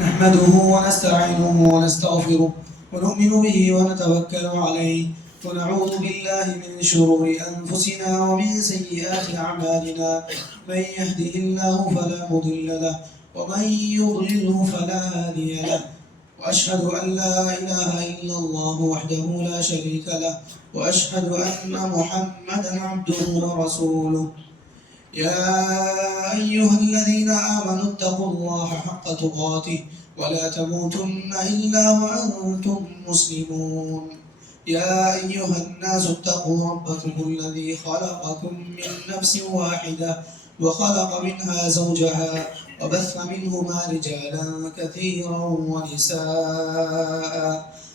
نحمده ونستعينه ونستغفره ونؤمن به ونتوكل عليه ونعوذ بالله من شرور أنفسنا ومن سيئات أعمالنا. من يهده الله فلا مضل له ومن يضلله فلا هادي له. وأشهد أن لا إله إلا الله وحده لا شريك له وأشهد أن محمدا عبده ورسوله. يا أيها الذين آمنوا اتقوا الله حق تقاته ولا تموتن إلا وأنتم مسلمون. يا أيها الناس اتقوا ربكم الذي خلقكم من نفس واحدة وخلق منها زوجها وبث منهما رجالا كثيرا ونساء.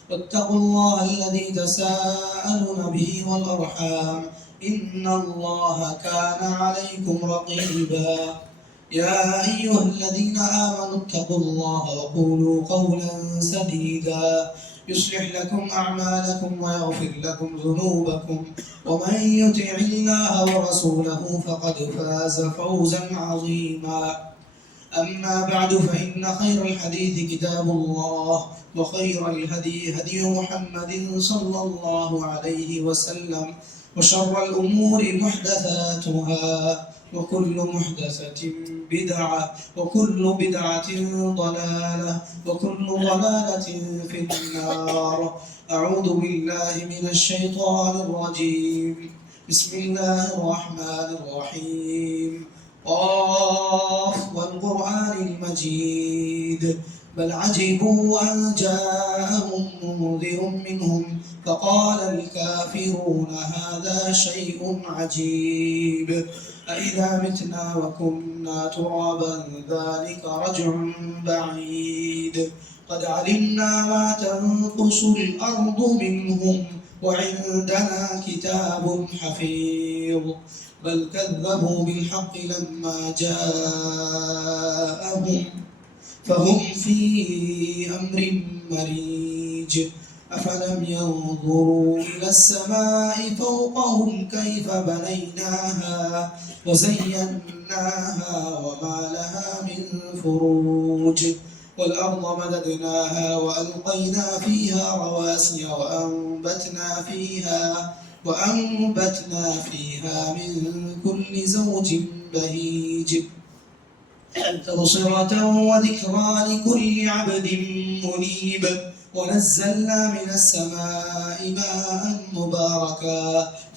واتقوا الله الذي تساءلون به والأرحام إن الله كان عليكم رقيبا. يا أيها الذين آمنوا اتقوا الله وقولوا قولا سديدا يصلح لكم أعمالكم ويغفر لكم ذنوبكم ومن يطع الله ورسوله فقد فاز فوزا عظيما. أما بعد فإن خير الحديث كتاب الله وخير الهدي هدي محمد صلى الله عليه وسلم وشر الأمور محدثاتها وكل محدثة بدعة وكل بدعة ضلالة وكل ضلالة في النار. أعوذ بالله من الشيطان الرجيم. بسم الله الرحمن الرحيم. قاف والقرآن المجيد بل عجبوا أن جاءهم منذر منهم فقال الكافرون هذا شيء عجيب أإذا متنا وكنا ترابا ذلك رجع بعيد قد علمنا ما تنقص الأرض منهم وعندنا كتاب حفيظ بل كذبوا بالحق لما جاءهم فهم في أمر مريج. أفلم ينظروا إلى السماء فوقهم كيف بنيناها وزيناها وما لها من فروج والأرض مددناها وألقينا فيها رواسي وأنبتنا فيها من كل زوج بهيج تبصرة وذكرى لكل عبد منيب. ونزلنا من السماء ماء مباركا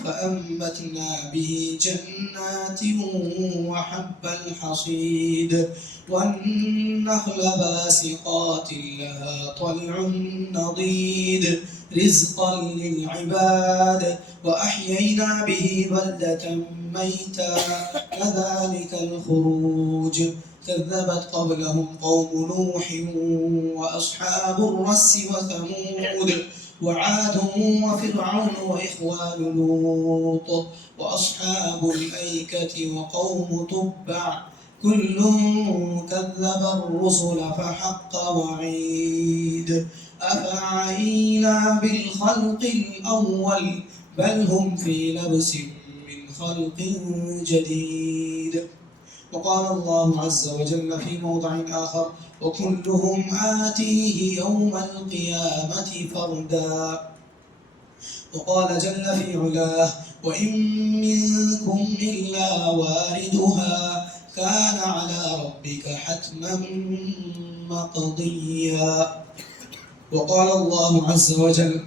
فأنبتنا به جنات وحب الحصيد والنخل باسقات لها طلع نضيد رزقا للعباد وأحيينا به بلدة ميتا كذلك الخروج. كذبت قبلهم قوم نوح وأصحاب الرس وثمود وعاد وفرعون وإخوان لوط وأصحاب الأيكة وقوم تبع كل كذب الرسل فحق وعيد. أفعينا بالخلق الأول بل هم في لبس من خلق جديد. وقال الله عز وجل في موضع آخر وكلهم آتيه يوم القيامة فردا. وقال جل في علاه وإن منكم إلا واردها كان على ربك حتما مقضيا. وقال الله عز وجل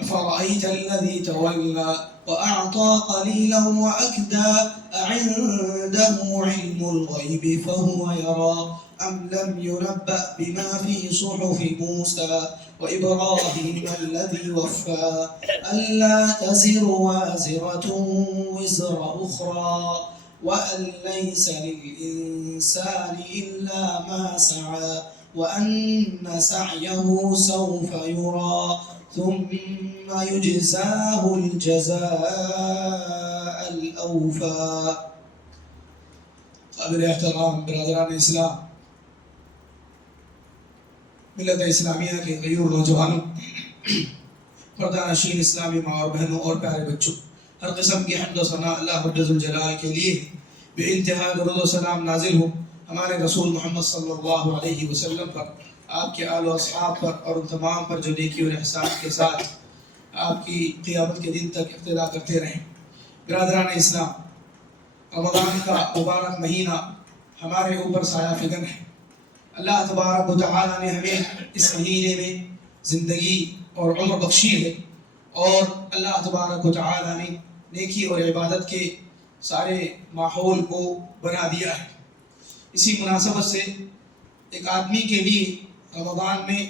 أفرأيت الذي تولى وأعطى قليلا وأكدى أعنده علم الغيب فهو يرى أم لم ينبأ بما في صحف موسى وإبراهيم الذي وفى ألا تزر وازرة وزر أخرى وأن ليس للإنسان إلا ما سعى وأن سعيه سوف يرى ثم يجزاه الجزاء الأوفى. قابل احترام برادران اسلام، ملت اسلامیہ کے غیور نوجوانوں، پردہ نشین اسلامی ماں اور بہنوں اور پیارے بچوں، ہر قسم کی حمد و ثنا اللہ رب الجلال کے لیے بے انتہا درود و سلام نازل ہو ہمارے رسول محمد صلی اللہ علیہ وسلم پر آپ کے آل و اصحاب پر اور ان تمام پر جو نیکی اور احسان کے ساتھ آپ کی قیامت کے دن تک اقتدا کرتے رہیں۔ برادران اسلام، رمضان کا مبارک مہینہ ہمارے اوپر سایہ فگن ہے۔ اللہ تبارک و تعالیٰ نے ہمیں اس مہینے میں زندگی اور عمر بخشی ہے، اور اللہ تبارک و تعالیٰ نے نیکی اور عبادت کے سارے ماحول کو بنا دیا ہے۔ اسی مناسبت سے ایک آدمی کے لیے رمضان میں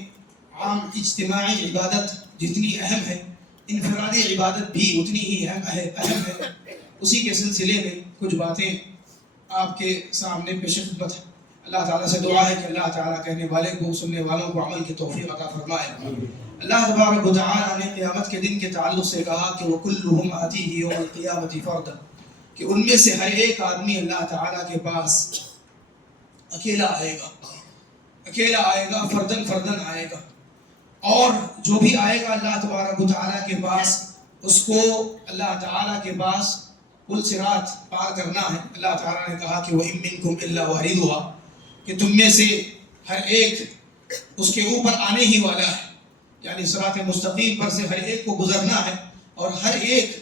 عام اجتماعی عبادت جتنی اہم ہے، انفرادی عبادت بھی اتنی ہی اہم ہے۔ اسی کے سلسلے میں کچھ باتیں آپ کے سامنے پیش خدمت ہے۔ اللہ تعالیٰ سے دعا ہے کہ اللہ تعالیٰ کہنے والے کو، سننے والوں کو عمل کی توفیق عطا فرمائے۔ اللہ تبارک و تعالیٰ نے قیامت کے دن کے تعلق سے کہا کہ وَكُلُّهُمْ آتِيهِ يَوْمَ الْقِيَامَةِ فَرْدًا، کہ ان میں سے ہر ایک آدمی اللہ تعالیٰ کے پاس اکیلا آئے گا، فردن آئے گا، اور جو بھی آئے گا اللہ تبارک و تعالیٰ کے پاس، اس کو اللہ تعالیٰ کے پاس پل صراط پار کرنا ہے۔ اللہ تعالیٰ نے کہا کہ وَإِن مِّنكُمْ إِلَّا وَارِدُهَا، کہ تم میں سے ہر ایک اس کے اوپر آنے ہی والا ہے، یعنی صراط مستقیم پر سے ہر ایک کو گزرنا ہے، اور ہر ایک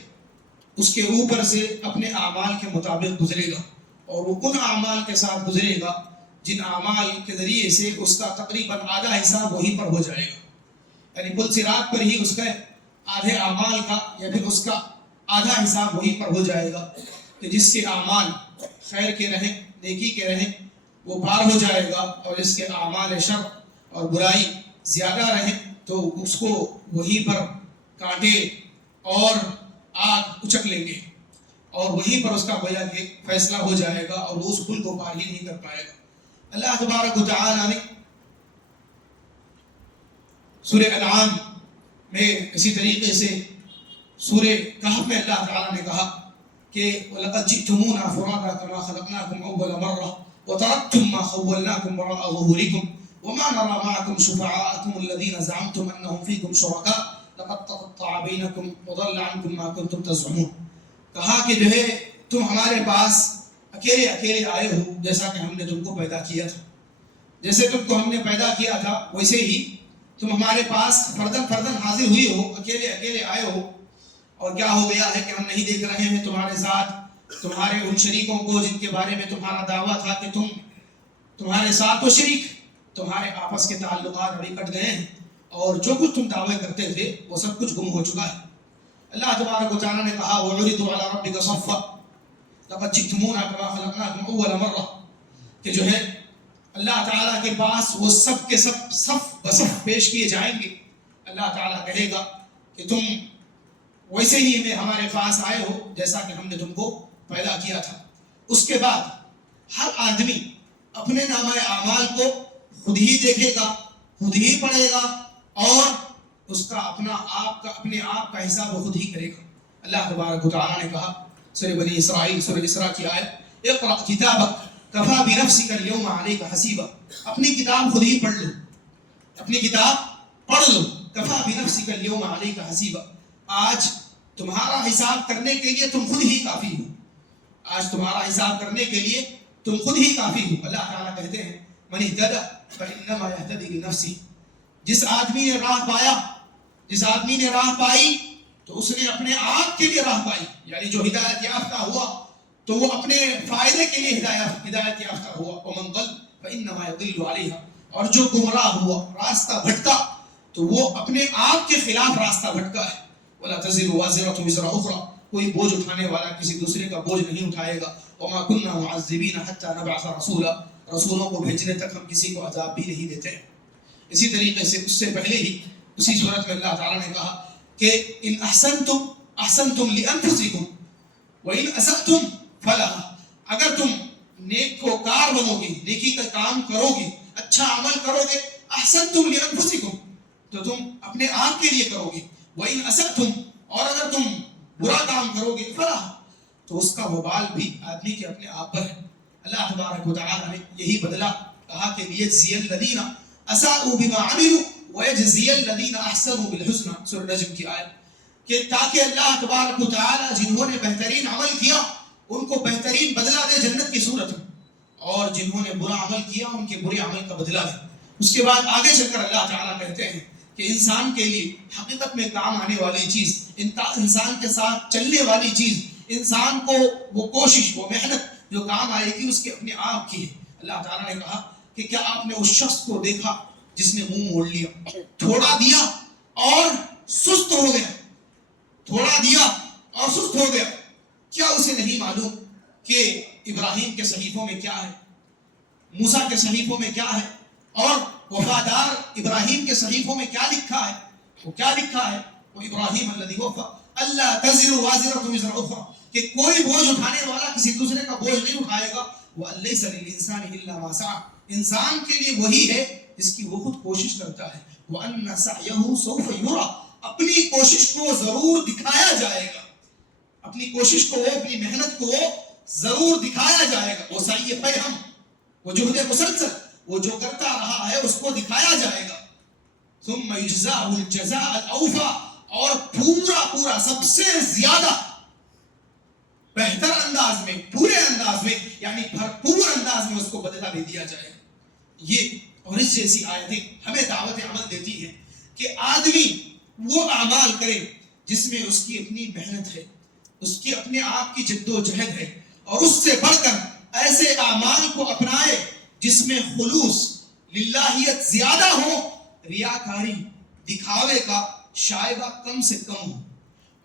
اس کے اوپر سے اپنے اعمال کے مطابق گزرے گا، اور وہ ان اعمال کے ساتھ گزرے گا جن اعمال کے ذریعے سے اس کا تقریباً آدھا حساب وہیں پر ہو جائے گا، یعنی پل صراط پر ہی اس کے آدھے اعمال کا یا پھر اس کا آدھا حساب وہیں پر ہو جائے گا، کہ جس کے اعمال خیر کے رہیں، نیکی کے رہیں، وہ پار ہو جائے گا، اور جس کے اعمال شر اور برائی زیادہ رہیں تو اس کو وہیں پر کانٹے اور آگ اچک لیں گے، اور وہیں پر اس کا گویا کہ فیصلہ ہو جائے گا، اور وہ اس پل کو پار ہی نہیں کر پائے گا۔ اللہ تبارک و تعالیٰ نے سورہ انعام میں اسی طریقے سے سورہ کہف میں اللہ تعالیٰ نے کہا کہ وَلَقَدْ جِئْتُمُونَا فُرَادَىٰ كَمَا خَلَقْنَاكُمْ أَوَّلَ مَرَّةٍ وَتَرَكْتُم مَّا خَوَّلْنَاكُمْ وَرَاءَ ظُهُورِكُمْ وَمَا نَرَىٰ مَعَكُمْ شُفَعَاءَكُمُ الَّذِينَ زَعَمْتُمْ أَنَّهُمْ فِيكُمْ شُرَكَاءُ لَقَدْ تَقَطَّعَ بَيْنَكُمْ وَضَلَّ عَنكُمْ مَا كُنتُمْ تَزْعُمُونَ۔ کہا کہ جو ہے تم ہمارے پاس اکیلے آئے ہو، جیسا کہ ہم نے تم کو پیدا کیا تھا، جیسے تم کو ہم نے پیدا کیا تھا ویسے ہی تم ہمارے پاس فردن حاضر ہوئی ہو، اکیلے آئے ہو، اور کیا ہو گیا ہے کہ ہم نہیں دیکھ رہے ہیں تمہارے ساتھ تمہارے ان شریکوں کو جن کے بارے میں تمہارا دعویٰ تھا کہ تمہارے ساتھ وہ شریک، تمہارے آپس کے تعلقات ابھی کٹ گئے ہیں، اور جو کچھ تم دعوے کرتے تھے وہ سب کچھ گم ہو چکا ہے۔ اللہ تبارک و تعالیٰ نے کہا وَعُرِضُوا عَلَىٰ رَبِّكَ صَفًّا لَقَدْ جِئْتُمُونَا كَمَا خَلَقْنَاكُمْ أَوَّلَ مَرَّةٍ، کہ جو ہے اللہ تعالیٰ کے پاس وہ سب کے سب صف بصف پیش کیے جائیں گے۔ اللہ تعالیٰ کہے گا کہ تم ویسے ہی میں ہمارے پاس آئے ہو جیسا کہ ہم نے تم کو پیدا کیا تھا۔ اس کے بعد ہر آدمی اپنے نامہ اعمال کو خود ہی دیکھے گا، خود ہی پڑھے گا، اور اس کا اپنے آپ کا حساب وہ خود ہی کرے گا۔ اللہ تبارک و تعالیٰ نے کہا سورہ بنی اسرائیل، سورہ اسراء کی آیت اقرأ کتابک کفیٰ بنفسک اليوم علیک حسیبا، اپنی کتاب خود ہی پڑھ لو، اپنی کتاب پڑھ لو، کفیٰ بنفسک اليوم علیک حسیبا، آج تمہارا حساب کرنے کے لیے تم خود ہی کافی ہو، آج تمہارا حساب کرنے کے لیے تم خود ہی کافی ہو۔ اللہ تعالیٰ کہتے ہیں من اہتدی فانما یہتدی لنفسہ، جس آدمی نے راہ پایا، جس آدمی نے راہ پائی تو اس نے اپنے آپ کے لیے راہ پائی، یعنی جو ہدایت یافتہ ہوا تو وہ اپنے فائدے کے لیے ہدایت یافتہ ہوا، ومن ضل فانما یضل علیہا، اور جو گمراہ ہوا، راستہ بھٹکا، تو وہ اپنے آپ کے خلاف راستہ بھٹکا ہے۔ ولا تزر وازرۃ وزر اخرى، کوئی بوجھ اٹھانے والا کسی دوسرے کا بوجھ نہیں اٹھائے گا۔ وما كنا معذبین حتى نبعث رسولا، رسولوں کو بھیجنے تک ہم کسی کو عذاب بھی نہیں دیتے۔ اسی طریقے سے اس سے پہلے ہی اسی صورت میں اللہ تعالیٰ نے کہا کہ ان احسنتم احسنتم لانفسکم وان اسأتم فلہا، اگر تم نیک وکار بنو گے، نیکی کا کام کرو گے، اچھا عمل کرو گے، احسنتم لانفسکم، تو تم اپنے آپ کے لیے کرو گے، وان اسأتم، اور اگر تم برا کام کرو گے، فلہا، تو اس کا وبال بھی آدمی کے اپنے آپ پر ہے۔ اللہ تبارک و تعالیٰ نے یہی بدلہ کہا کہ لیجزی الذین اساءوا بما عملوا ویجزی الذین احسنوا بالحسنى، سورہ نجم کی آیت، کہ تاکہ اللہ تبارک و تعالیٰ جنہوں نے بہترین عمل کیا ان کو بہترین بدلہ دے جنت کی صورت میں، اور جنہوں نے برا عمل کیا ان کے برے عمل کا بدلہ دے۔ اس کے بعد آگے چل کر اللہ تعالیٰ کہتے ہیں کہ انسان کے لیے حقیقت میں کام آنے والی چیز، انسان کے ساتھ چلنے والی چیز، انسان کو وہ کوشش، وہ محنت جو کام آئے گی اس کے اپنے آپ کی ہے۔ اللہ تعالیٰ نے کہا کہ کیا آپ نے اس شخص کو دیکھا جس نے منہ موڑ لیا، تھوڑا دیا اور سست ہو گیا، تھوڑا دیا اور سست ہو گیا؟ کیا اسے نہیں معلوم کہ ابراہیم کے صحیفوں میں کیا ہے، موسیٰ کے صحیفوں میں کیا ہے، اور وفادار ابراہیم کے صحیفوں میں کیا لکھا ہے؟ وہ کیا لکھا ہے؟ وہ ابراہیم الذی وفا اللہ تزر وازرۃ وزر اخرى، کہ کوئی بوجھ اٹھانے والا کسی دوسرے کا بوجھ نہیں اٹھائے گا۔ وَأَلَّيْسَ لِلْإِنسَانِ إِلَّا مَا سَعَى، انسان کے لیے وہی ہے جس کی وہ خود کوشش کرتا ہے۔ وَأَنَّ سَعْيَهُ سَوْفَ يُرَى، اپنی کوشش کو ضرور دکھایا جائے گا، اپنی کوشش کو، اپنی محنت کو ضرور دکھایا جائے گا۔ وہ سعی فہم، وہ جہد مسلسل، وہ جو کرتا رہا ہے اس کو دکھایا جائے گا۔ ثم يجزاه الجزاء الاوفى، اور پورا سب سے زیادہ بہتر انداز میں، پورے انداز میں، یعنی بھرپور انداز میں اس کو بدلہ دے دیا جائے گا۔ یہ اور اس جیسی آیتیں ہمیں دعوت عمل دیتی ہیں کہ آدمی وہ اعمال کرے جس میں اس کی اپنی محنت ہے، اس کی اپنے آپ کی جد و جہد ہے، اور اس سے بڑھ کر ایسے اعمال کو اپنائے جس میں خلوص، للہیت زیادہ ہو، ریاکاری، دکھاوے کا شائبہ کم سے کم ہو۔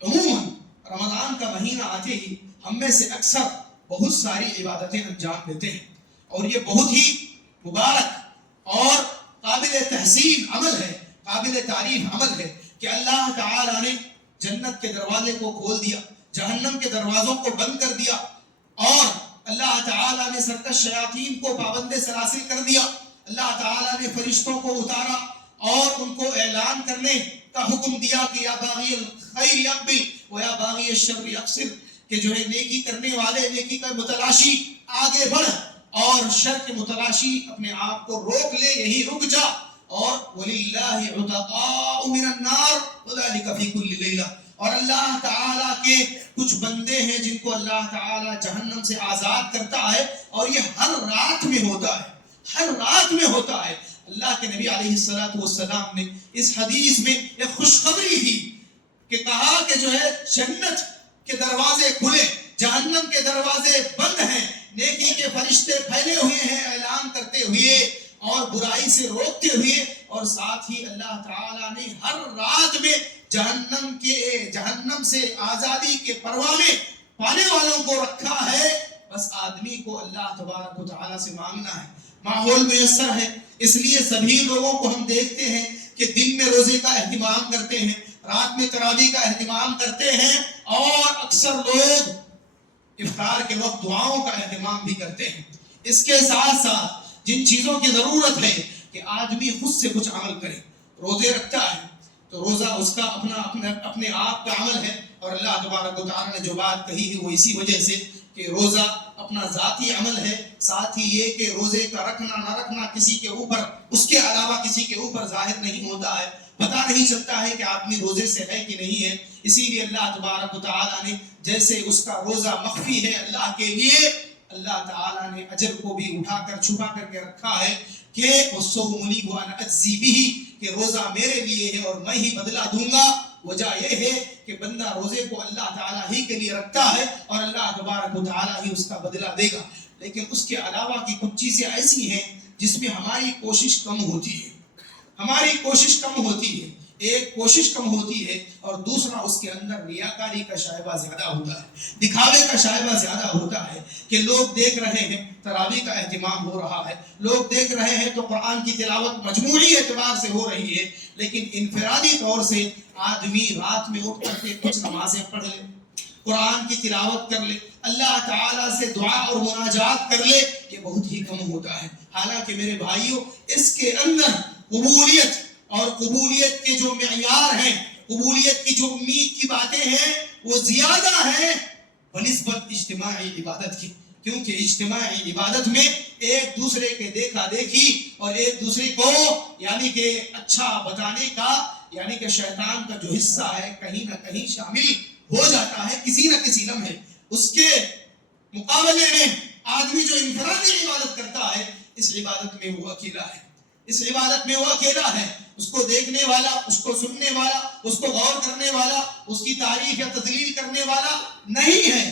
عموماً رمضان کا مہینہ آتے ہی ہم میں سے اکثر بہت ساری عبادتیں انجام دیتے ہیں، اور یہ بہت ہی مبارک اور قابل تحسین عمل ہے، قابل تعریف عمل ہے کہ اللہ تعالیٰ نے جنت کے دروازے کو کھول دیا، جہنم کے دروازوں کو بند کر دیا، اور اللہ تعالیٰ نے سرکش شیاطین کو پابند سلاسل کر دیا۔ اللہ تعالیٰ نے فرشتوں کو اتارا اور ان کو اعلان کرنے کا حکم دیا کہ یا باغی الخیر اقبل و یا باغی الشر اقصر، کہ جو ہے نیکی کرنے والے، نیکی کا متلاشی آگے بڑھ، اور شر کے متلاشی اپنے آپ کو روک لے، یہی رک جا۔ اور وَلِلَّهِ عُتَقَاءُ مِنَ النَّارِ وَذَلِكَ فِي كُلِّ لَيْلَةٍ، اور اللہ تعالیٰ کے کچھ بندے ہیں جن کو اللہ تعالیٰ جہنم سے آزاد کرتا ہے، اور یہ ہر رات میں ہوتا ہے، ہر رات میں ہوتا ہے۔ اللہ کے نبی علیہ السلام نے اس حدیث میں ایک خوشخبری دی کہ کہا کہ جو ہے جنت کے دروازے کھلے، جہنم کے دروازے بند ہیں، نیکی کے فرشتے پھیلے ہوئے ہیں اعلان کرتے ہوئے اور برائی سے روکتے ہوئے، اور ساتھ ہی اللہ تعالیٰ نے ہر رات میں جہنم سے آزادی کے پروانے پانے والوں کو رکھا ہے۔ بس آدمی کو اللہ تبارک و تعالیٰ سے مانگنا ہے، ماحول میسر ہے۔ اس لیے سبھی لوگوں کو ہم دیکھتے ہیں کہ دن میں روزے کا اہتمام کرتے ہیں، رات میں تراویح کا اہتمام کرتے ہیں، اور اکثر لوگ افطار کے وقت دعاؤں کا اہتمام بھی کرتے ہیں۔ اس کے ساتھ ساتھ جن چیزوں کی ضرورت ہے کہ آدمی خود سے کچھ عمل کرے، روزے رکھتا ہے تو روزہ اس کا اپنے آپ کا عمل ہے، اور اللہ تبارک و تعالیٰ نے جو بات کہی ہے وہ اسی وجہ سے کہ روزہ اپنا ذاتی عمل ہے، ساتھ ہی یہ کہ روزے کا رکھنا نہ رکھنا کسی کے اوپر، اس کے علاوہ کسی کے اوپر ظاہر نہیں ہوتا ہے، پتہ نہیں چلتا ہے کہ آدمی روزے سے ہے کہ نہیں ہے۔ اسی لیے اللہ تبارک و تعالیٰ نے جیسے اس کا روزہ مخفی ہے اللہ کے لیے، اللہ تعالیٰ نے اجر کو بھی اٹھا کر چھپا کر کے رکھا ہے کہ وَالصَّوْمُ لِي وَأَنَا أَجْزِي بِهِ، کہ روزہ میرے لیے ہے اور میں ہی بدلہ دوں گا۔ وجہ یہ ہے کہ بندہ روزے کو اللہ تعالیٰ ہی کے لیے رکھتا ہے، اور اللہ تبارک و تعالیٰ ہی اس کا بدلہ دے گا۔ لیکن اس کے علاوہ کی کچھ چیزیں ایسی ہیں جس میں ہماری کوشش کم ہوتی ہے، ہماری کوشش کم ہوتی ہے۔ ایک کوشش کم ہوتی ہے، اور دوسرا اس کے اندر ریاکاری کا شائبہ زیادہ ہوتا ہے، دکھاوے کا شائبہ زیادہ ہوتا ہے، کہ لوگ دیکھ رہے ہیں تراویح کا اہتمام ہو رہا ہے، لوگ دیکھ رہے ہیں تو قرآن کی تلاوت مجموعی اعتبار سے ہو رہی ہے، لیکن انفرادی طور سے آدمی رات میں اٹھ کر کے کچھ نمازیں پڑھ لے، قرآن کی تلاوت کر لے، اللہ تعالیٰ سے دعا اور مناجات کر لے، یہ بہت ہی کم ہوتا ہے۔ حالانکہ میرے بھائیوں، اس کے اندر قبولیت اور قبولیت کے جو معیار ہیں، قبولیت کی جو امید کی باتیں ہیں، وہ زیادہ ہیں بنسبت اجتماعی عبادت کی، کیونکہ اجتماعی عبادت میں ایک دوسرے کے دیکھا دیکھی اور ایک دوسرے کو یعنی کہ اچھا بتانے کا، یعنی کہ شیطان کا جو حصہ ہے کہیں نہ کہیں شامل ہو جاتا ہے کسی نہ کسی لمحے۔ اس کے مقابلے میں آدمی جو انفرادی عبادت کرتا ہے، اس عبادت میں وہ اکیلا ہے، اس عبادت میں وہ اکیلا ہے، اس کو دیکھنے والا، اس کو سننے والا، اس کو غور کرنے والا، اس کی تعریف یا تذلیل کرنے والا نہیں ہے۔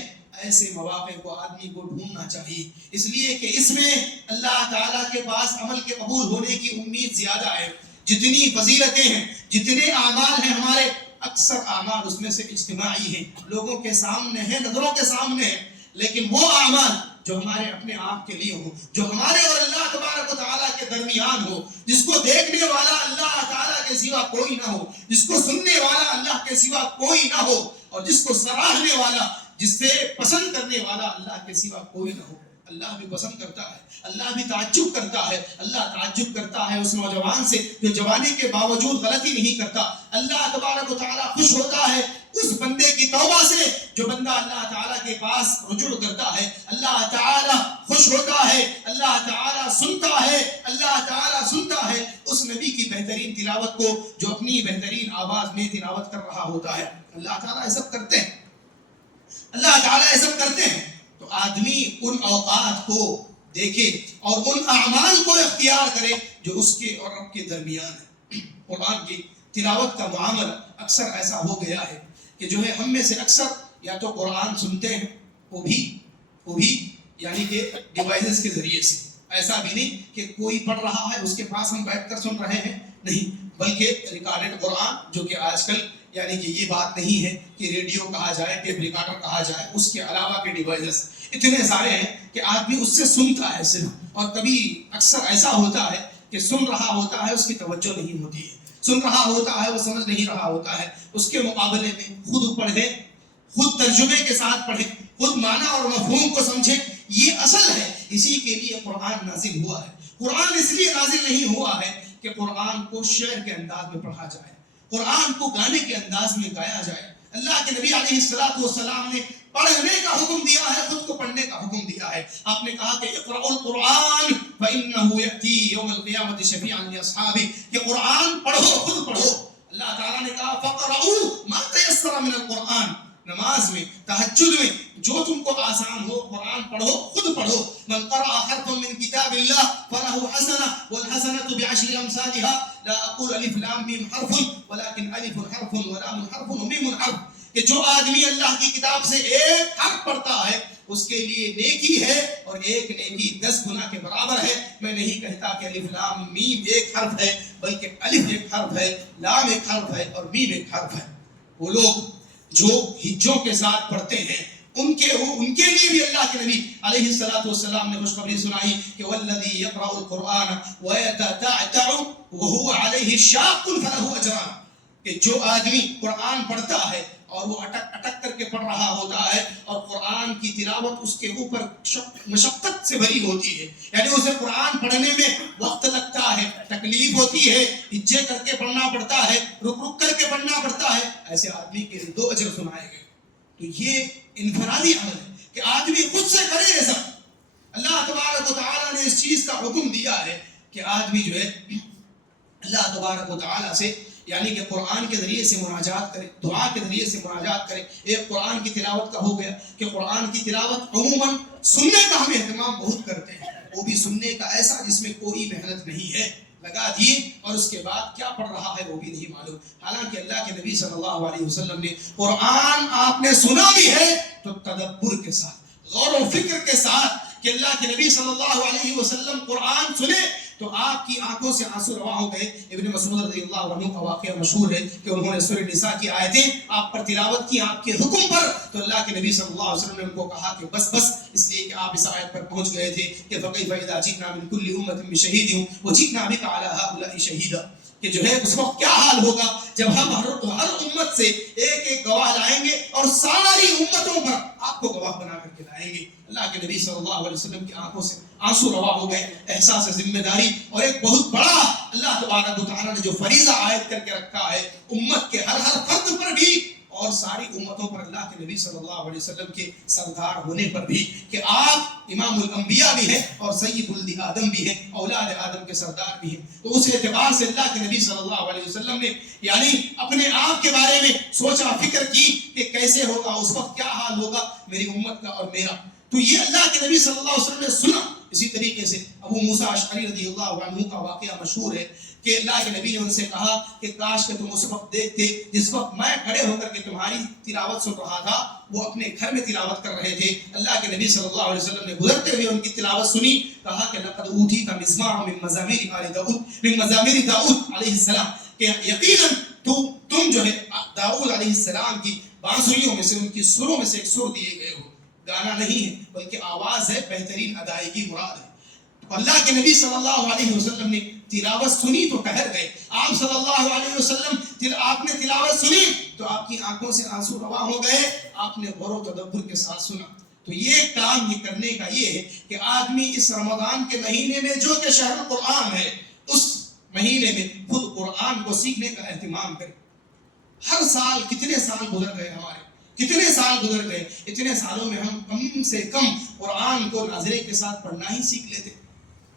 ایسے مواقع کو آدمی کو ڈھونڈنا چاہیے، اس لیے کہ اس میں اللہ تعالیٰ کے پاس عمل کے قبول ہونے کی امید زیادہ ہے۔ جتنی فضیلتیں ہیں، جتنے اعمال ہیں ہمارے، اکثر اعمال اس میں سے اجتماعی ہیں، لوگوں کے سامنے ہیں، نظروں کے سامنے ہیں، لیکن وہ اعمال جو ہمارے اپنے آپ کے لیے ہو، جو ہمارے اور اللہ تبارک و تعالیٰ کے درمیان ہو، جس کو دیکھنے والا اللہ تعالیٰ کے سوا کوئی نہ ہو، جس کو سننے والا اللہ کے سوا کوئی نہ ہو، اور جس کو سراہنے والا، جس سے پسند کرنے والا اللہ کے سوا کوئی نہ ہو۔ اللہ بھی پسند کرتا ہے، اللہ بھی تعجب کرتا ہے، اللہ تعجب کرتا ہے اس نوجوان سے جو جوانی کے باوجود غلطی نہیں کرتا۔ اللہ تبارک و تعالیٰ خوش ہوتا ہے اس بندے کی توبہ سے جو بندہ اللہ تعالیٰ کے پاس رجوع کرتا ہے۔ اللہ تعالیٰ خوش ہوتا ہے، اللہ تعالیٰ سنتا ہے، اللہ تعالیٰ سنتا ہے اس نبی کی بہترین تلاوت کو جو اپنی بہترین آواز میں تلاوت کر رہا ہوتا ہے۔ اللہ تعالیٰ یہ سب کرتے ہیں، اللہ تعالیٰ یہ سب کرتے ہیں۔ تو آدمی ان اوقات کو دیکھے اور ان اعمال کو اختیار کرے جو اس کے اور رب کے درمیان ہے۔ قرآن کی تلاوت کا معاملہ اکثر ایسا ہو گیا ہے کہ جو ہے ہم میں سے اکثر یا تو قرآن سنتے ہیں وہ بھی یعنی کہ ڈیوائسز کے ذریعے سے، ایسا بھی نہیں کہ کوئی پڑھ رہا ہے اس کے پاس ہم بیٹھ کر سن رہے ہیں، نہیں، بلکہ ریکارڈڈ قرآن، جو کہ آج کل یعنی کہ یہ بات نہیں ہے کہ ریڈیو کہا جائے، ٹیپ ریکارڈر کہا جائے، اس کے علاوہ کے ڈیوائسز اتنے سارے ہیں کہ آدمی اس سے سنتا ہے صرف، اور کبھی اکثر ایسا ہوتا ہے کہ سن رہا ہوتا ہے اس کی توجہ نہیں ہوتی ہے، سن رہا ہوتا ہے وہ سمجھ نہیں رہا ہوتا ہے۔ اس کے مقابلے میں خود پڑھیں، خود ترجمے کے ساتھ پڑھیں، خود معنی اور مفہوم کو سمجھیں، یہ اصل ہے۔ اسی کے لیے قرآن نازل ہوا ہے۔ قرآن اس لیے نازل نہیں ہوا ہے کہ قرآن کو شعر کے انداز میں پڑھا جائے، قرآن کو گانے کے انداز میں گایا جائے۔ اللہ کے نبی علیہ السلام نے پڑھنے کا حکم دیا ہے، خود کو پڑھنے کا حکم دیا ہے۔ آپ نے کہا کہ اقرأوا القرآن فإنه يأتي يوم القيامة شفيعا لأصحابه، کہ قرآن پڑھو، خود پڑھو۔ اللہ تعالیٰ نے کہا فقرؤوا ما تيسر من القرآن، نماز میں، تہجد میں جو تم کو آسان ہو قرآن پڑھو، خود پڑھو۔ من قرأ حرفا من کتاب اللہ فله حسنة والحسنة بعشر امثالها، لا اقول الف لام میم حرف ولكن الف حرف ولام حرف ومیم حرف، کہ جو آدمی اللہ کی کتاب سے ایک حرف پڑھتا ہے اس کے لیے نیکی ہے، اور ایک نیکی 10 گنا کے برابر ہے۔ میں نہیں کہتا کہ الف لام میم ایک حرف ہے، بلکہ الف ایک حرف ہے، لام ایک حرف ہے اور میم ایک حرف ہے۔ وہ لوگ جو ہجوں کے ساتھ پڑھتے ہیں ان کے لیے بھی اللہ کے نبی علیہ السلام نے خوشخبری سنائی کہ والذی یقرأ القرآن ویتتعتع وهو علیہ شاق فلہ اجران، کہ جو آدمی قرآن پڑھتا ہے اور وہ اٹک کر کے پڑھ رہا ہوتا ہے اور قرآن کی تلاوت اس کے اوپر مشقت سے بھری ہوتی ہے، یعنی اسے قرآن پڑھنے میں وقت لگتا ہے، تکلیف ہوتی ہے، ہجے کر کے پڑھنا پڑتا ہے، رک کر کے پڑھنا پڑتا ہے، ایسے آدمی کے 2 اجر سنائے گئے۔ تو یہ انفرادی عمل ہے کہ آدمی خود سے کرے ایسا۔ اللہ تبارک و تعالیٰ نے اس چیز کا حکم دیا ہے کہ آدمی جو ہے اللہ تبارک و تعالیٰ سے یعنی کہ قرآن کے ذریعے سے مناجات کرے، دعا کے ذریعے سے مناجات کرے۔ ایک قرآن کی تلاوت کا ہو گیا کہ قرآن کی تلاوت عموماً سننے کا ہم اہتمام بہت کرتے ہیں، وہ بھی سننے کا ایسا جس میں کوئی محنت نہیں ہے، لگا دیے اور اس کے بعد کیا پڑھ رہا ہے وہ بھی نہیں معلوم۔ حالانکہ اللہ کے نبی صلی اللہ علیہ وسلم نے قرآن آپ نے سنا بھی ہے تو تدبر کے ساتھ، غور و فکر کے ساتھ، کہ اللہ کے نبی صلی اللہ علیہ وسلم قرآن سنے تو آپ کی آنکھوں سے آنسو روا ہو گئے۔ ابن مسعود رضی اللہ عنہ کا واقعہ مشہور ہے کہ انہوں نے سورہ نساء کی آیتیں آپ پر تلاوت کی آپ کے حکم پر، تو اللہ کے نبی صلی اللہ علیہ وسلم نے ان کو کہا کہ بس اس لیے کہ آپ اس آیت پر پہنچ گئے تھے کہ فَكَيْفَ إِذَا جِئْنَا مِنْ كُلِّ أُمَّةٍ بِشَهِيدٍ وَجِئْنَا بِكَ عَلَى هَؤُلَاءِ شَهِيدًا، کہ جو ہے اس وقت کیا حال ہوگا جب ہم ہر امت سے ایک ایک گواہ لائیں گے اور ساری امتوں پر آپ کو گواہ بنا کر کے لائیں گے۔ اللہ کے نبی صلی اللہ علیہ وسلم کی آنکھوں سے آنسو روا ہو گئے۔ احساس ذمہ داری اور ایک بہت بڑا اللہ تبارک و تعالیٰ نے جو فریضہ عائد کر کے رکھا ہے امت کے ہر فرد پر بھی اور ساری امتوں پر، اللہ کے نبی صلی اللہ علیہ وسلم کے سردار ہونے پر بھی، کہ آپ امام الانبیاء بھی ہیں اور سید ولد آدم بھی ہیں، اولاد آدم کے سردار بھی ہیں۔ تو اس اعتبار سے اللہ کے نبی صلی اللہ علیہ وسلم نے یعنی اپنے آپ کے بارے میں سوچا، فکر کی کہ کیسے ہوگا، اس وقت کیا حال ہوگا میری امت کا اور میرا۔ تو یہ اللہ کے نبی صلی اللہ علیہ وسلم نے سنا اسی طریقے سے ابو موسیٰ اشعری رضی اللہ عنہ کا واقعہ مشہور ہے کہ اللہ کے نبی نے ان سے کہا کہ کاش کہ تم اس وقت دیکھتے جس وقت میں کھڑے ہو کر کے تمہاری تلاوت سن رہا تھا، وہ اپنے گھر میں تلاوت کر رہے تھے۔ اللہ کے نبی صلی اللہ علیہ وسلم نے گزرتے ہوئے ان کی تلاوت سنی، کہا کہ لقد اوتیت مزمارا من مزامیر آل داؤد من مزامیر داؤد علیہ السلام، کہ یقیناً تم جو ہے داؤد علیہ السلام کی بانسریوں میں سے، ان کی سروں میں سے ایک سر دیے گئے ہو۔ گانا نہیں ہے بلکہ آواز ہے، بہترین ادائیگی مراد ہے۔ اللہ کے نبی صلی اللہ علیہ وسلم نے تلاوت سنی تو ٹھہر گئے۔ آپ صلی اللہ علیہ وسلم آپ نے تلاوت سنی تو آپ کی آنکھوں سے آنسو روا ہو گئے، آپ نے غور و تدبر کے ساتھ سنا۔ تو یہ کام یہ کرنے کا یہ ہے کہ آدمی اس رمضان کے مہینے میں جو کہ شہر القرآن ہے، اس مہینے میں خود قرآن کو سیکھنے کا اہتمام کرے۔ ہر سال کتنے سال گزر گئے ہمارے، کتنے سال گزر گئے، اتنے سالوں میں ہم کم سے کم قرآن کو ناظرے کے ساتھ پڑھنا ہی سیکھ لیتے،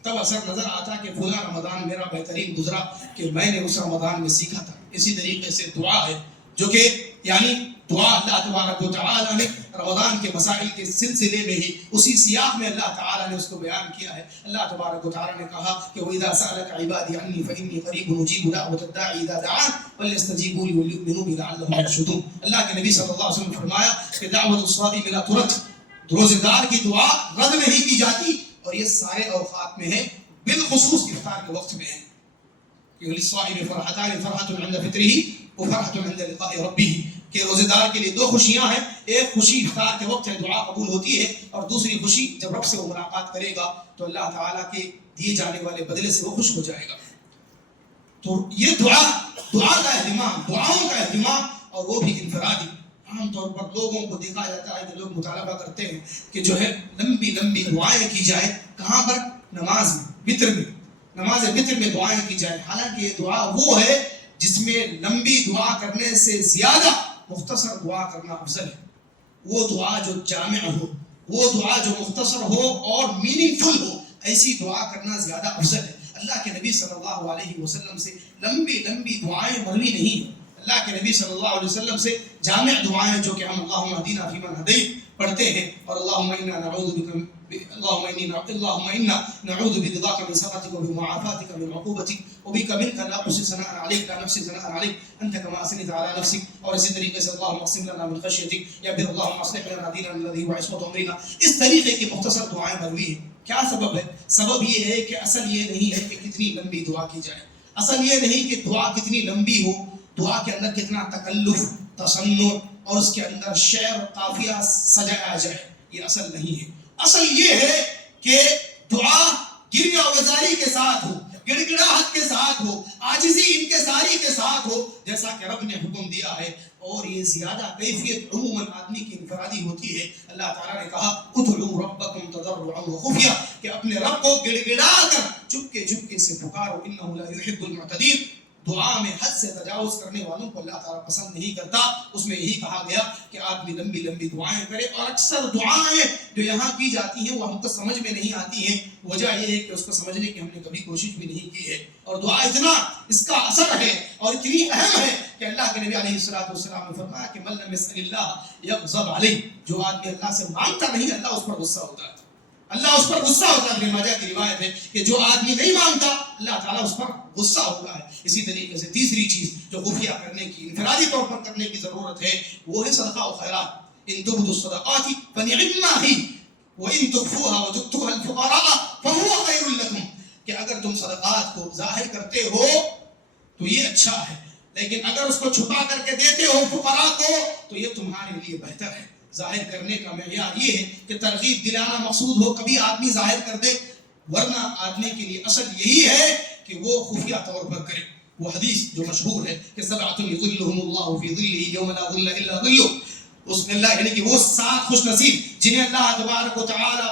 تب اثر نظر آتا کہ فلاں رمضان میرا بہترین گزرا کہ میں نے اس رمضان میں سیکھا تھا۔ اسی طریقے سے دعا ہے، جو کہ یعنی دعا اللہ تبارک و تعالی نے رمضان کے مسائل کے سلسلے میں ہی اسی سیاق میں اللہ تعالی نے اس کو بیان کیا ہے۔ اللہ تبارک و تعالی نے کہا کہ وَإِذَا سَأَلَكَ عِبَادِي عَنِّي فَإِنِّي قَرِيبٌ أُجِيبُ دَعْوَةَ الدَّاعِ إِذَا دَعَانِ فَلْيَسْتَجِيبُوا لِي وَلْيُؤْمِنُوا بِي لَعَلَّهُمْ يَرْشُدُونَ۔ اللہ کے نبی صلی اللہ علیہ وسلم نے فرمایا کہ دعوت الصائم لا ترد، روزے دار کی دعا رد نہیں کی جاتی، اور یہ سارے اوقات میں ہے، بالخصوص افطار کے وقت میں ہے۔ للصائم فرحتان، فرحۃ عند فطرہ وفرحۃ عند لقاء ربہ، کہ روزے دار کے لیے دو خوشیاں ہیں، ایک خوشی افطار کے وقت ہے، دعا قبول ہوتی ہے، اور دوسری خوشی جب رب سے وہ ملاقات کرے گا تو اللہ تعالیٰ کے دیے جانے والے بدلے سے وہ خوش ہو جائے گا۔ تو یہ دعا کا اہتمام، دعاؤں کا اہتمام، اور وہ بھی انفرادی۔ عام طور پر لوگوں کو دیکھا جاتا ہے کہ لوگ مطالبہ کرتے ہیں کہ جو ہے لمبی لمبی دعائیں کی جائے، کہاں پر؟ نماز میں، وتر میں، نماز وتر میں دعائیں کی جائیں۔ حالانکہ یہ دعا وہ ہے جس میں لمبی دعا کرنے سے زیادہ مختصر دعا کرنا افضل ہے۔ وہ دعا جو جامع ہو، وہ دعا جو مختصر ہو اور میننگ فل ہو، ایسی دعا کرنا زیادہ افضل ہے۔ اللہ کے نبی صلی اللہ علیہ وسلم سے لمبی لمبی دعائیں مروی نہیں ہیں۔ اللہ کے نبی صلی اللہ علیہ وسلم سے جامع دعائیں جو کہ ہم اللہم اہدنا فیمن ہدیت پڑھتے ہیں، اور اللہم انا نعوذ بک اللهم إنا نعوذ برضاك من سخطك وبمعافاتك من عقوبتك وبك منك لا أحصي ثناء عليك لا نحصي ثناء عليك أنت كما أثنيت على نفسك، اور اسی طریقے سے اللهم اقسم لنا من خشيتك یا پھر اللهم اصلح لنا ديننا الذي هو عصمة أمرنا۔ اس طریقے کی مختصر دعائیں مروی ہیں۔ کیا سبب ہے؟ سبب یہ ہے کہ اصل یہ نہیں ہے کہ کتنی لمبی دعا کی جائے، اصل یہ نہیں کہ دعا کتنی لمبی ہو، دعا کے اندر کتنا تکلف، تصنع، اور اس کے اندر شعر اور قافیہ سجایا جائے، یہ اصل نہیں ہے۔ اصل یہ ہے کہ دعا گریہ وزاری کے ساتھ ہو، گڑ گڑاہٹ کے ساتھ ہو، عاجزی انکساری کے ساتھ ہو، جیسا کہ رب نے حکم دیا ہے۔ اور یہ زیادہ کیفیت عموماً آدمی کی انفرادی ہوتی ہے۔ اللہ تعالیٰ نے کہا ادعوا ربکم تضرعا وخفیا، کہ اپنے رب کو گڑ گڑا کر چپکے چپکے سے پکارو، انہ لا یحب المعتدین۔ دعا میں حد سے تجاوز کرنے والوں کو اللہ تعالیٰ پسند نہیں کرتا۔ اس میں یہی کہا گیا کہ آدمی لمبی لمبی دعائیں کرے، اور اکثر دعائیں جو یہاں کی جاتی ہیں وہ ہم کو سمجھ میں نہیں آتی ہیں۔ وجہ یہ ہے کہ اس کو سمجھنے کی ہم نے کبھی کوشش بھی نہیں کی ہے، اور دعا اتنا اس کا اثر ہے اور اتنی اہم ہے کہ اللہ کے نبی علیہ الصلوۃ والسلام نے فرمایا کہ من لم يسأل اللہ یغضب علیہ، جو آدمی اللہ سے مانگتا نہیں اللہ اس پر غصہ ہوتا ہے، اللہ اس پر غصہ ہوتا ہے۔ ابن ماجہ کی روایت ہے کہ جو آدمی نہیں مانگتا اللہ تعالیٰ اس پر غصہ ہوتا ہے۔ اسی طریقے سے تیسری چیز جو خفیہ کرنے کی، انفرادی طور پر کرنے کی ضرورت ہے، وہ ہے صدقہ و خیرات۔ ان تبدوا الصدقات فنعما ہی وان تخفوها وتؤتوها الفقراء فهو خير لكم، کہ اگر تم صدقات کو ظاہر کرتے ہو تو یہ اچھا ہے، لیکن اگر اس کو چھپا کر کے دیتے ہو فقراء کو تو یہ تمہارے لیے بہتر ہے۔ ظاہر کرنے کا معیار یہ ہے کہ ترغیب دلانا مقصود ہو، کبھی آدمی ظاہر کر دے، ورنہ آدمی کے لیے اصل یہی ہے کہ وہ خفیہ طور پر کرے۔ وہ حدیث جو مشہور ہے کہ سبعۃ یظلهم اللہ فی ظلہ یوم لا ظل الا ظلہ، اس میں اللہ یعنی کہ وہ 7 خوش نصیب جنہیں اللہ تبارک و تعالی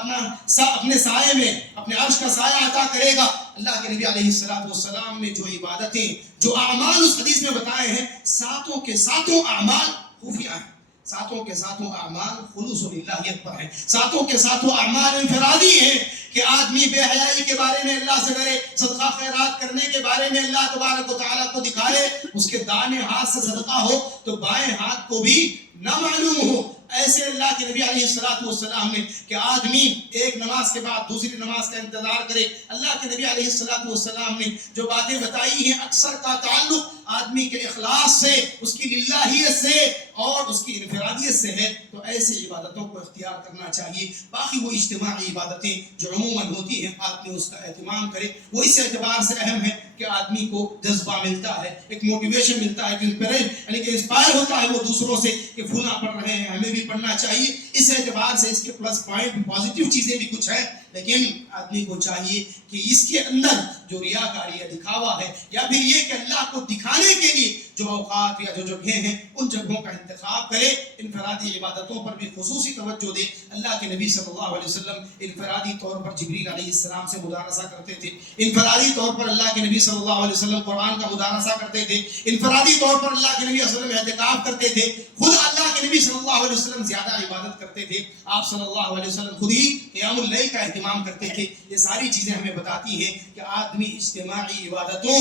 اپنے سائے میں، اپنے عرش کا سایہ عطا کرے گا۔ اللہ کے نبی علیہ الصلوۃ والسلام نے جو عبادتیں، جو اعمال اس حدیث میں بتائے ہیں، 7 کے 7 اعمال خفیہ ہیں، 7 کے 7 اعمال خلوص للہیت پر ہیں، 7 کے 7 اعمال انفرادی ہیں کہ آدمی بے حیائی کے بارے میں اللہ سے ڈرے، صدقہ خیرات کرنے کے بارے میں اللہ تبارک و تعالیٰ کو دکھائے، اس کے دائیں ہاتھ سے صدقہ ہو تو بائیں ہاتھ کو بھی نہ معلوم ہو، ایسے اللہ کے نبی علیہ السلام نے کہ آدمی ایک نماز کے بعد دوسری نماز کا انتظار کرے. اللہ کے نبی علیہ السلام نے جو باتیں بتائی ہیں اکثر کا تعلق آدمی کے اخلاص سے، اس کی للہیت سے اور اس کی انفرادیت سے ہے. تو ایسی عبادتوں کو اختیار کرنا چاہیے. باقی وہ اجتماعی عبادتیں جو عموماً ہوتی ہیں آدمی اس کا اہتمام کرے. وہ اس اعتبار سے اہم ہے کہ آدمی کو جذبہ ملتا ہے، ایک موٹیویشن ملتا ہے، یعنی کہ انسپائر ہوتا ہے وہ دوسروں سے کہ فلاں پڑھ رہے ہیں ہمیں بھی پڑھنا چاہیے. اس اعتبار سے اس کے پلس پوائنٹ پازیٹیو چیزیں بھی کچھ ہیں. لیکن آدمی کو چاہیے کہ اس کے اندر جو ریاکاری ہے، دکھاوا ہے، یا پھر یہ کہ اللہ کو دکھانے کے لیے جو اوقات یا جو جگہیں ہیں ان جگہوں کا انتخاب کرے. انفرادی عبادتوں پر بھی خصوصی توجہ دے. اللہ کے نبی صلی اللہ علیہ وسلم انفرادی طور پر جبریل علیہ السلام سے مدارسہ کرتے تھے. انفرادی طور پر اللہ کے نبی صلی اللہ علیہ وسلم قرآن کا مدارسہ کرتے تھے. انفرادی طور پر اللہ کے نبی صلی اللہ علیہ وسلم اعتکاف کرتے تھے. خود اللہ کے نبی صلی اللہ علیہ وسلم زیادہ عبادت کرتے تھے. آپ صلی اللہ علیہ وسلم خود ہی قیام اللیل کا اہتمام کرتے تھے. یہ ساری چیزیں ہمیں بتاتی ہیں کہ آدمی اجتماعی عبادتوں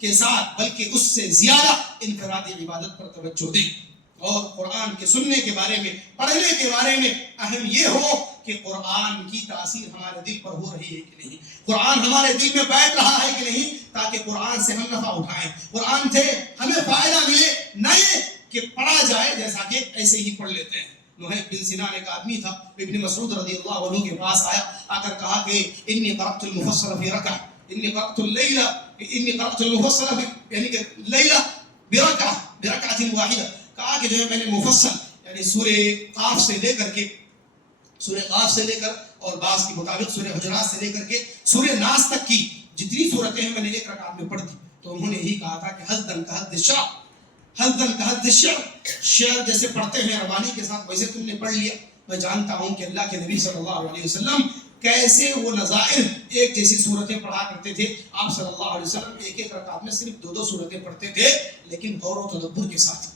کے ساتھ بلکہ اس سے زیادہ انفرادی عبادت پر توجہ دے. اور قرآن کے سننے کے بارے میں، پڑھنے کے بارے میں اہم یہ ہو کہ قرآن کی تاثیر ہمارے دل پر ہو رہی ہے کہ نہیں، قرآن ہمارے دل میں بیٹھ رہا ہے کہ نہیں، تاکہ قرآن سے ہم نفع اٹھائیں، قرآن سے ہمیں فائدہ ملے. نہ یہ کہ پڑھا جائے جیسا کہ ایسے ہی پڑھ لیتے ہیں. نحیف بن سنان ایک آدمی تھا، ابن مسعود رضی اللہ عنہ کے پاس آیا، آ کر کہا کہ انی قرأت المفصل فی رکعہ، انی قرأت اللیلہ، انی قرأت المفصل یعنی کہ لیلہ برکعۃ واحدہ. کہا کہ جو ہے میں نے مفصل یعنی سورہ قاف سے لے کر اور بعض کے مطابق سورہ حجرات سے لے کر کے سورہ ناس تک کی جتنی صورتیں ہیں میں نے ایک رکعت میں پڑھ دی. تو انہوں نے یہی کہا تھا کہ حزدن کا حد الشعر، شعر جیسے پڑھتے ہیں روانی کے ساتھ ویسے تم نے پڑھ لیا. میں جانتا ہوں کہ اللہ کے نبی صلی اللہ علیہ وسلم کیسے وہ نظائر ایک جیسی صورتیں پڑھا کرتے تھے. آپ صلی اللہ علیہ وسلم ایک ایک رکعت میں صرف 2 صورتیں پڑھتے تھے، لیکن غور و تدبر کے ساتھ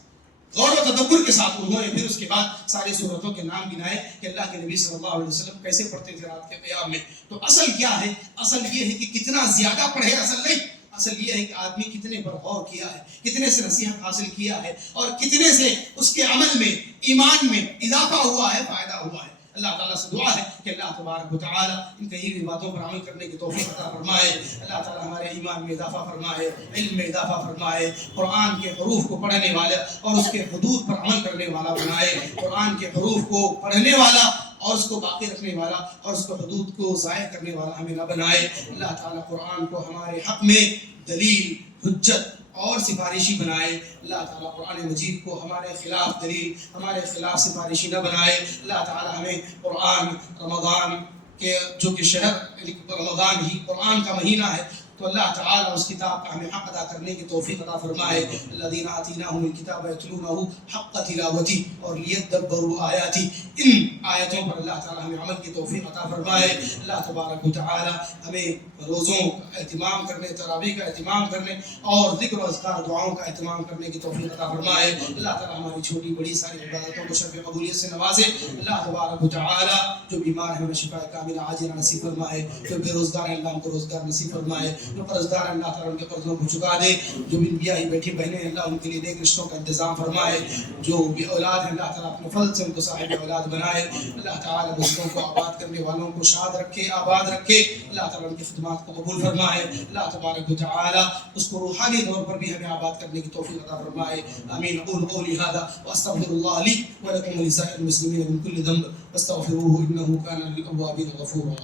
انہوں نے پھر اس کے بعد ساری صورتوں کے نام گنائے کہ اللہ کے نبی صلی اللہ علیہ وسلم کیسے پڑھتے تھے رات کے قیام میں. تو اصل کیا ہے؟ اصل یہ ہے کہ کتنا زیادہ پڑھے، اصل نہیں. اصل یہ ہے کہ آدمی کتنے پر غور کیا ہے، کتنے سے نصیحت حاصل کیا ہے، اور کتنے سے اس کے عمل میں، ایمان میں اضافہ ہوا ہے، فائدہ ہوا ہے. اللہ تعالیٰ سے دعا ہے کہ اللہ تبارک و تعالیٰ ان کئی بھی باتوں پر عمل کرنے کی توفیق عطا فرمائے. اللہ تعالیٰ ہمارے ایمان میں اضافہ فرمائے، علم میں اضافہ فرمائے، قرآن کے حروف کو پڑھنے والا اور اس کے حدود پر عمل کرنے والا بنائے. قرآن کے حروف کو پڑھنے والا اور اس کو باقی رکھنے والا اور اس کو حدود کو ضائع کرنے والا ہمیں نہ بنائے. اللہ تعالیٰ قرآن کو ہمارے حق میں دلیل، حجت اور سفارشی بنائے. اللہ تعالیٰ قرآن مجید کو ہمارے خلاف دلیل، ہمارے خلاف سفارشی نہ بنائے. اللہ تعالیٰ ہمیں قرآن، رمضان کے جو کہ شہر رمضان ہی قرآن کا مہینہ ہے، تو اللہ تعالیٰ اس کتاب کا ہمیں حق ادا کرنے کی توفیق عطا فرمائے. الذین آتیناہم الکتاب یتلونہ حق تلاوتہ اور لیدبروا آیاتہ. ان آیتوں پر اللہ تعالیٰ ہمیں عمل کی توفیق عطا فرمائے. اللہ تبارک و تعالیٰ ہمیں روزوں کا اہتمام کرنے، تراویح کا اہتمام کرنے اور ذکر و اذکار دعاؤں کا اہتمام کرنے کی توفیق عطا فرمائے. اللہ تعالیٰ ہماری چھوٹی بڑی ساری عبادتوں کو شرف قبولیت سے نوازے. اللہ تبارک و تعالیٰ جو بیمار ہیں انہیں شفا کاملہ عاجلہ نصیب فرمائے. جو بے روزگار ہیں اللہ ان کو روزگار نصیب فرمائے. جو قرضدار اللہ تعالیٰ ان کے قرضوں کو چکا دے. جو بیاہی بیٹھی بہنیں ہیں اللہ ان کے لیے نیک رشتوں کا انتظام فرمائے. جو بھی اولاد ہیں اللہ تعالیٰ اپنے فضل سے ان کو صاحب اولاد بنائے. اللہ تعالیٰ بزرگوں کو آباد کرنے والوں کو شاد رکھے، آباد رکھے. اللہ تعالیٰ ان کی خدمات کو قبول فرمائے. اللہ تبارک و تعالیٰ اس کو روحانی طور پر بھی ہمیں آباد کرنے کی توفیق عطا فرمائے. آمین. اقول قولی هذا واستغفر الله لي ولكم ولسائر المسلمين من كل ذنب فاستغفروه انه كان للأوابين غفورا.